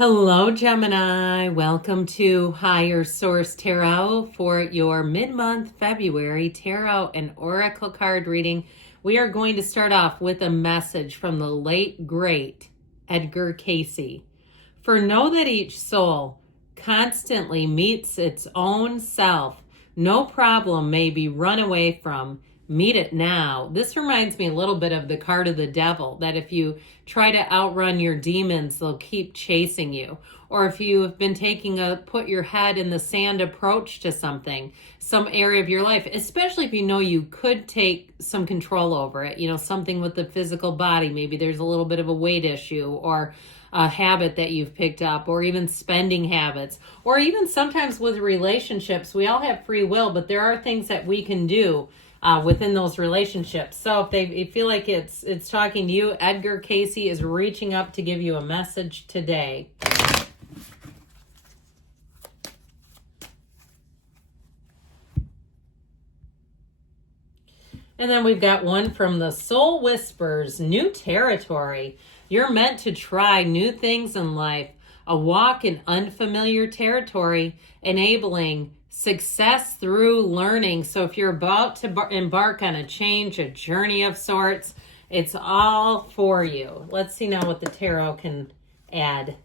Hello, Gemini. Welcome to Higher Source Tarot for your mid-month February tarot and oracle card reading. We are going to start off with a message from the late, great Edgar Cayce. For know that each soul constantly meets its own self. No problem may be run away from. Meet it now. This reminds me a little bit of the card of the devil, that if you try to outrun your demons, they'll keep chasing you. Or if you have been taking a put your head in the sand approach to something, some area of your life, especially if you know you could take some control over it, something with the physical body. Maybe there's a little bit of a weight issue or a habit that you've picked up, or even spending habits, or even sometimes with relationships. We all have free will, but there are things that we can do within those relationships. So if they feel like it's talking to you, Edgar Cayce is reaching up to give you a message today. And then we've got one from the Soul Whispers, New Territory. You're meant to try new things in life, a walk in unfamiliar territory, enabling success through learning. So if you're about to embark on a change, a journey of sorts, it's all for you. Let's see now what the tarot can add.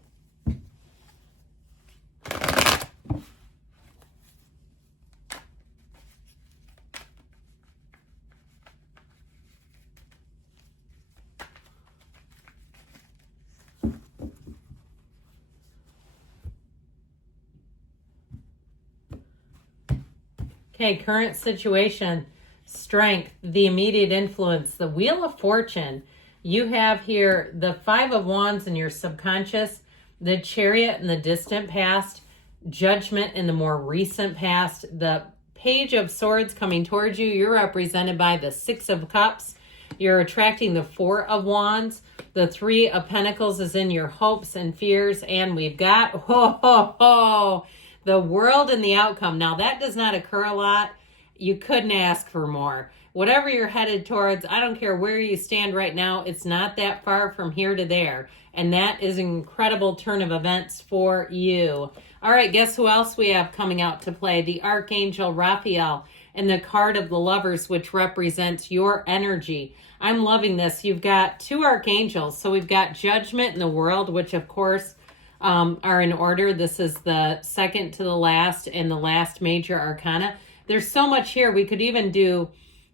Okay, current situation, strength, the immediate influence, the Wheel of Fortune. You have here the Five of Wands in your subconscious, the Chariot in the distant past, Judgment in the more recent past, the Page of Swords coming towards you. You're represented by the Six of Cups. You're attracting the Four of Wands. The Three of Pentacles is in your hopes and fears. And we've got, the World and the outcome. Now, that does not occur a lot. You couldn't ask for more. Whatever you're headed towards, I don't care where you stand right now, it's not that far from here to there. And that is an incredible turn of events for you. All right, guess who else we have coming out to play? The Archangel Raphael and the card of the Lovers, which represents your energy. I'm loving this. You've got two archangels. So we've got Judgment in the World, which of course are in order. This is the second to the last and the last major arcana. There's so much here. We could even do,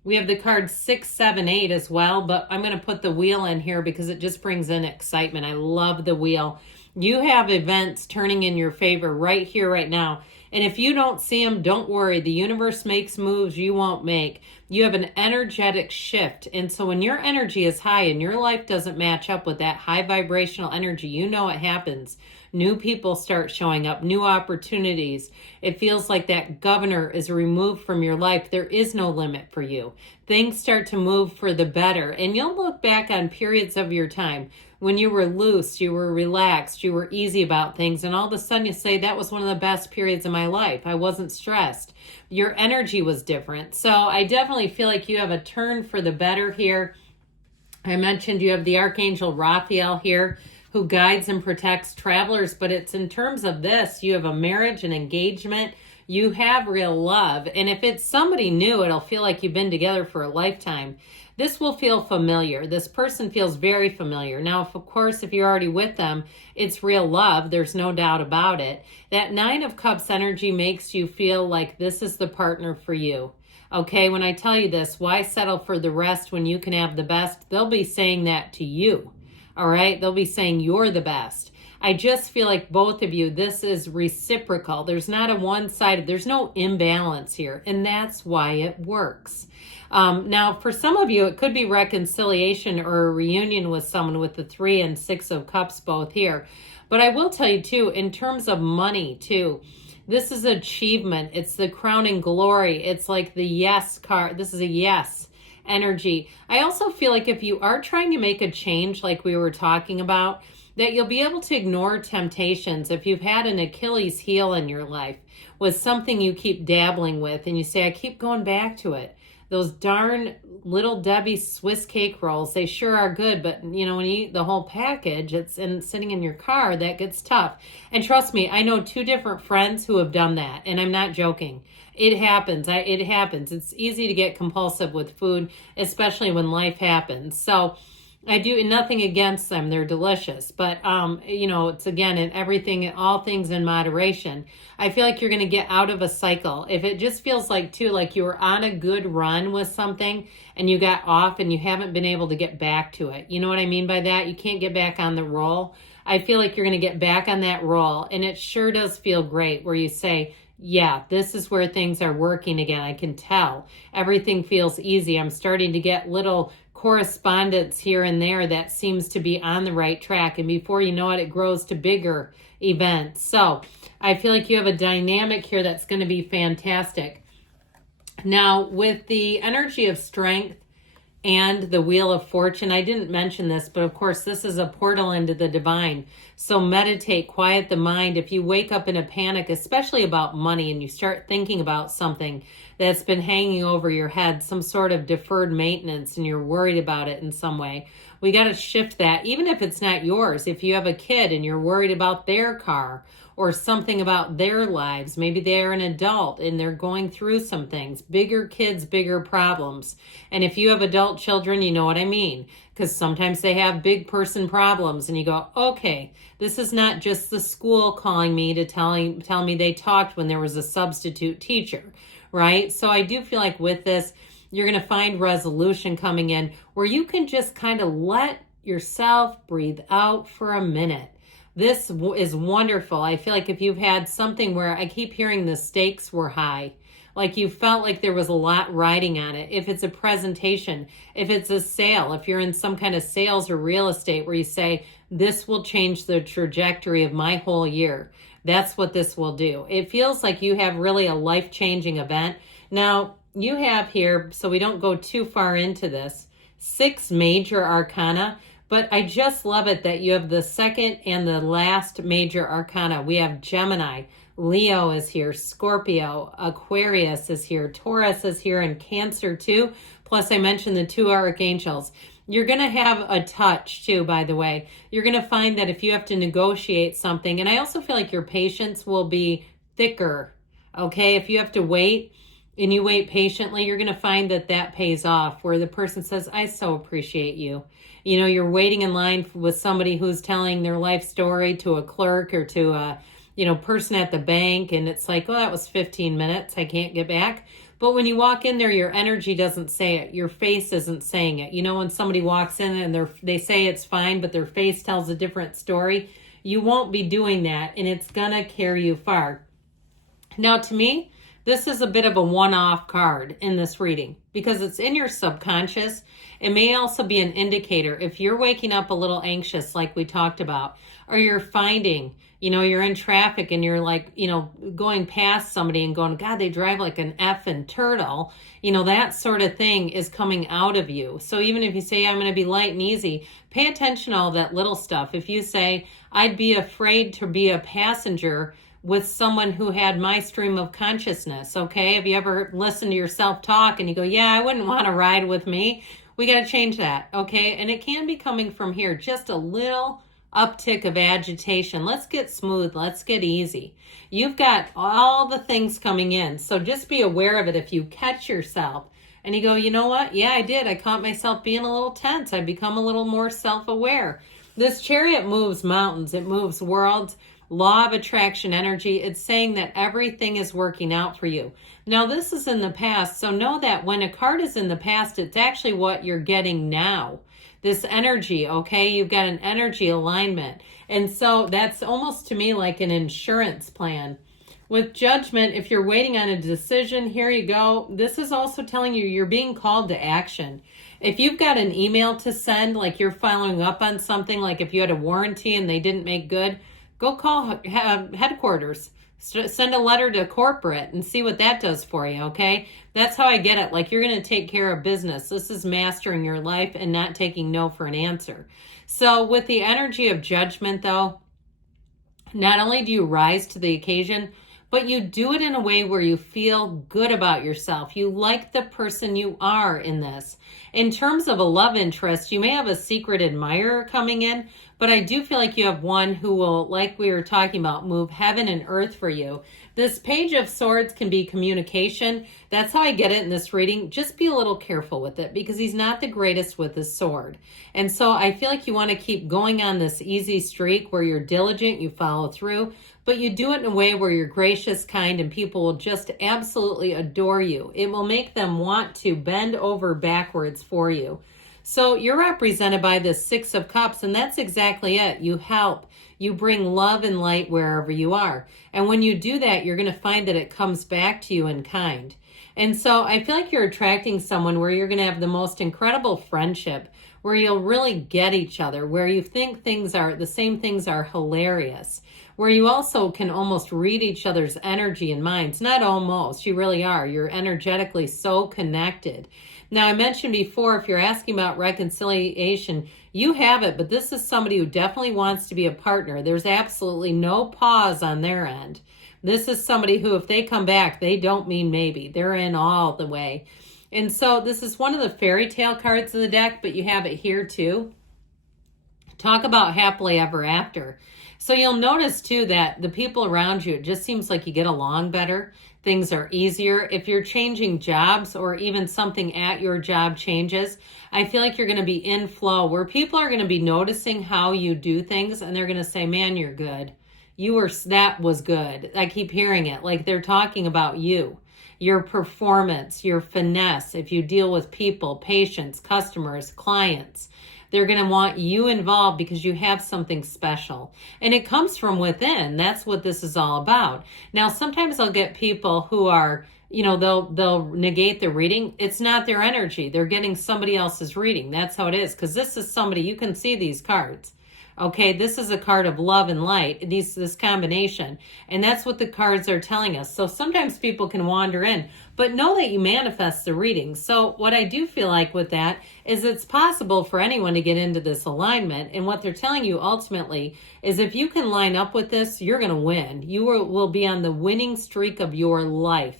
we have the card 6, 7, 8 as well, but I'm going to put the wheel in here because it just brings in excitement. I love the wheel. You have events turning in your favor right here, right now. And if you don't see them, don't worry. The universe makes moves you won't make. You have an energetic shift. And so when your energy is high and your life doesn't match up with that high vibrational energy, you know it happens. New people start showing up, new opportunities. It feels like that governor is removed from your life. There is no limit for you. Things start to move for the better. And you'll look back on periods of your time when you were loose, you were relaxed, you were easy about things, and all of a sudden you say, that was one of the best periods of my life. I wasn't stressed. Your energy was different. So I definitely feel like you have a turn for the better here. I mentioned you have the Archangel Raphael here, who guides and protects travelers, but it's in terms of this, you have a marriage, an engagement, you have real love. And if it's somebody new, it'll feel like you've been together for a lifetime. This will feel familiar. This person feels very familiar. Now, of course, if you're already with them, it's real love. There's no doubt about it. That Nine of Cups energy makes you feel like this is the partner for you. Okay, when I tell you this, why settle for the rest when you can have the best? They'll be saying that to you. All right, they'll be saying you're the best. I just feel like both of you, this is reciprocal. There's not a one-sided, there's no imbalance here, and that's why it works. Now, for some of you, it could be reconciliation or a reunion with someone with the 3 and 6 of Cups both here. But I will tell you, too, in terms of money, too, this is achievement. It's the crowning glory. It's like the yes card. This is a yes energy. I also feel like if you are trying to make a change, like we were talking about, that you'll be able to ignore temptations. If you've had an Achilles heel in your life with something you keep dabbling with and you say, I keep going back to it, Those darn Little Debbie Swiss cake rolls, they sure are good, but when you eat the whole package, it's sitting in your car, that gets tough. And trust me, I know 2 different friends who have done that, and I'm not joking. It happens. It happens. It's easy to get compulsive with food, especially when life happens. So I do nothing against them. They're delicious. But, it's again, all things in moderation. I feel like you're going to get out of a cycle. If it just feels like you were on a good run with something and you got off and you haven't been able to get back to it. You know what I mean by that? You can't get back on the roll. I feel like you're going to get back on that roll. And it sure does feel great where you say, yeah, this is where things are working again. I can tell. Everything feels easy. I'm starting to get little correspondence here and there that seems to be on the right track. And before you know it, it grows to bigger events. So I feel like you have a dynamic here that's going to be fantastic. Now, with the energy of strength and the Wheel of Fortune, I didn't mention this, but of course, this is a portal into the divine. So meditate, quiet the mind. If you wake up in a panic, especially about money, and you start thinking about something that's been hanging over your head, some sort of deferred maintenance, and you're worried about it in some way, we got to shift that, even if it's not yours. If you have a kid and you're worried about their car or something about their lives, maybe they're an adult and they're going through some things, bigger kids, bigger problems. And if you have adult children, you know what I mean, because sometimes they have big person problems and you go, okay, this is not just the school calling me to tell me they talked when there was a substitute teacher, right? So I do feel like with this, you're going to find resolution coming in where you can just kind of let yourself breathe out for a minute. This is wonderful. I feel like if you've had something where I keep hearing the stakes were high, like you felt like there was a lot riding on it. If it's a presentation, if it's a sale, if you're in some kind of sales or real estate where you say, this will change the trajectory of my whole year. That's what this will do. It feels like you have really a life-changing event. Now, you have here, so we don't go too far into this, 6 major arcana. But I just love it that you have the second and the last major arcana. We have Gemini, Leo is here, Scorpio, Aquarius is here, Taurus is here, and Cancer too. Plus I mentioned the 2 archangels. You're going to have a touch too, by the way. You're going to find that if you have to negotiate something, and I also feel like your patience will be thicker, okay? If you have to wait and you wait patiently, you're going to find that that pays off, where the person says, I so appreciate you. You know, you're waiting in line with somebody who's telling their life story to a clerk or to a, person at the bank. And it's like, oh, that was 15 minutes. I can't get back. But when you walk in there, your energy doesn't say it. Your face isn't saying it. You know, when somebody walks in and they say it's fine, but their face tells a different story, you won't be doing that. And it's going to carry you far. Now, to me, this is a bit of a one-off card in this reading because it's in your subconscious. It may also be an indicator if you're waking up a little anxious like we talked about, or you're finding, you're in traffic and you're like, going past somebody and going, God, they drive like an effing turtle. That sort of thing is coming out of you. So even if you say, I'm going to be light and easy, pay attention to all that little stuff. If you say, I'd be afraid to be a passenger with someone who had my stream of consciousness, okay? Have you ever listened to yourself talk and you go, yeah, I wouldn't want to ride with me? We got to change that, okay? And it can be coming from here, just a little uptick of agitation. Let's get smooth. Let's get easy. You've got all the things coming in, so just be aware of it. If you catch yourself and you go, you know what? Yeah, I did. I caught myself being a little tense. I become a little more self-aware. This chariot moves mountains. It moves worlds. Law of attraction energy. It's saying that everything is working out for you. Now, this is in the past, so know that when a card is in the past, it's actually what you're getting now. This energy, okay? You've got an energy alignment. And so that's almost to me like an insurance plan. With judgment, if you're waiting on a decision, here you go. This is also telling you you're being called to action. If you've got an email to send, like you're following up on something, like if you had a warranty and they didn't make good, go call headquarters. Send a letter to corporate and see what that does for you, okay? That's how I get it. Like you're going to take care of business. This is mastering your life and not taking no for an answer. So with the energy of judgment, though, not only do you rise to the occasion, but you do it in a way where you feel good about yourself. You like the person you are in this. In terms of a love interest, you may have a secret admirer coming in, but I do feel like you have one who will, like we were talking about, move heaven and earth for you. This Page of Swords can be communication. That's how I get it in this reading. Just be a little careful with it because he's not the greatest with his sword. And so I feel like you want to keep going on this easy streak where you're diligent, you follow through, but you do it in a way where you're gracious, kind, and people will just absolutely adore you. It will make them want to bend over backwards for you. So you're represented by the Six of Cups, and that's exactly it. You help. You bring love and light wherever you are. And when you do that, you're going to find that it comes back to you in kind. And so I feel like you're attracting someone where you're going to have the most incredible friendship, where you'll really get each other, where you think the same things are hilarious, where you also can almost read each other's energy and minds. Not almost, you really are. You're energetically so connected. Now, I mentioned before, if you're asking about reconciliation, you have it, but this is somebody who definitely wants to be a partner. There's absolutely no pause on their end. This is somebody who, if they come back, they don't mean maybe. They're in all the way. And so this is one of the fairy tale cards of the deck, but you have it here too. Talk about happily ever after. So you'll notice too that the people around you, it just seems like you get along better. Things are easier. If you're changing jobs or even something at your job changes, I feel like you're going to be in flow where people are going to be noticing how you do things and they're going to say, man, you're good. That was good. I keep hearing it. Like they're talking about you, your performance, your finesse. If you deal with people, patients, customers, clients, they're going to want you involved because you have something special. And it comes from within. That's what this is all about. Now, sometimes I'll get people who are, they'll negate the reading. It's not their energy. They're getting somebody else's reading. That's how it is. Because this is somebody, you can see these cards. Okay, this is a card of love and light, this combination. And that's what the cards are telling us. So sometimes people can wander in, but know that you manifest the reading. So what I do feel like with that is it's possible for anyone to get into this alignment. And what they're telling you ultimately is if you can line up with this, you're going to win. You will be on the winning streak of your life.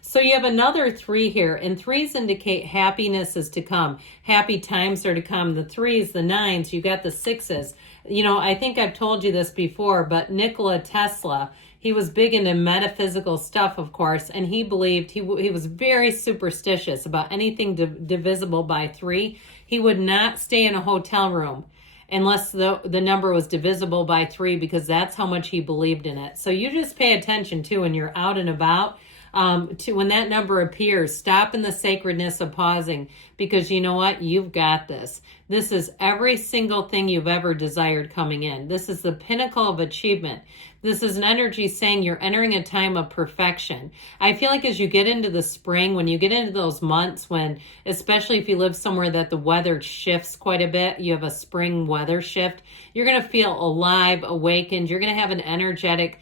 So you have another 3 here, and 3s indicate happiness is to come. Happy times are to come. The 3s, the 9s, you got the 6s. I think I've told you this before, but Nikola Tesla, he was big into metaphysical stuff, of course, and he believed, he was very superstitious about anything divisible by 3. He would not stay in a hotel room unless the number was divisible by 3 because that's how much he believed in it. So you just pay attention, too, when you're out and about. To when that number appears, stop in the sacredness of pausing because you know what? You've got this. This is every single thing you've ever desired coming in. This is the pinnacle of achievement. This is an energy saying you're entering a time of perfection. I feel like as you get into the spring, when you get into those months when, especially if you live somewhere that the weather shifts quite a bit, you have a spring weather shift, you're going to feel alive, awakened. You're going to have an energetic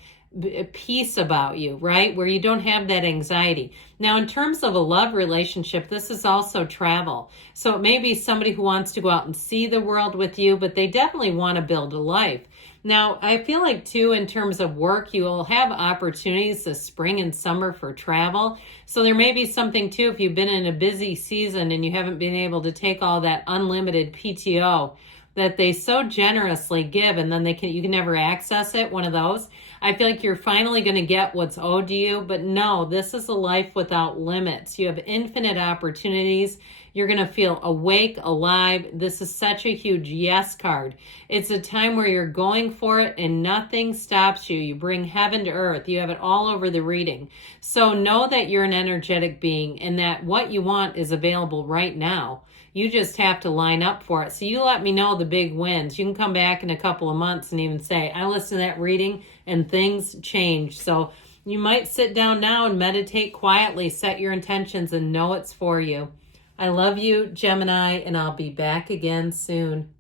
peace about you, right? Where you don't have that anxiety. Now, in terms of a love relationship, this is also travel. So it may be somebody who wants to go out and see the world with you, but they definitely want to build a life. Now, I feel like too, in terms of work, you will have opportunities this spring and summer for travel. So there may be something too, if you've been in a busy season and you haven't been able to take all that unlimited PTO that they so generously give and then you can never access it, one of those. I feel like you're finally going to get what's owed to you, but no, this is a life without limits. You have infinite opportunities. You're going to feel awake, alive. This is such a huge yes card. It's a time where you're going for it and nothing stops you. You bring heaven to earth. You have it all over the reading. So know that you're an energetic being and that what you want is available right now. You just have to line up for it. So you let me know the big wins. You can come back in a couple of months and even say, I listened to that reading and things changed. So you might sit down now and meditate quietly, set your intentions and know it's for you. I love you, Gemini, and I'll be back again soon.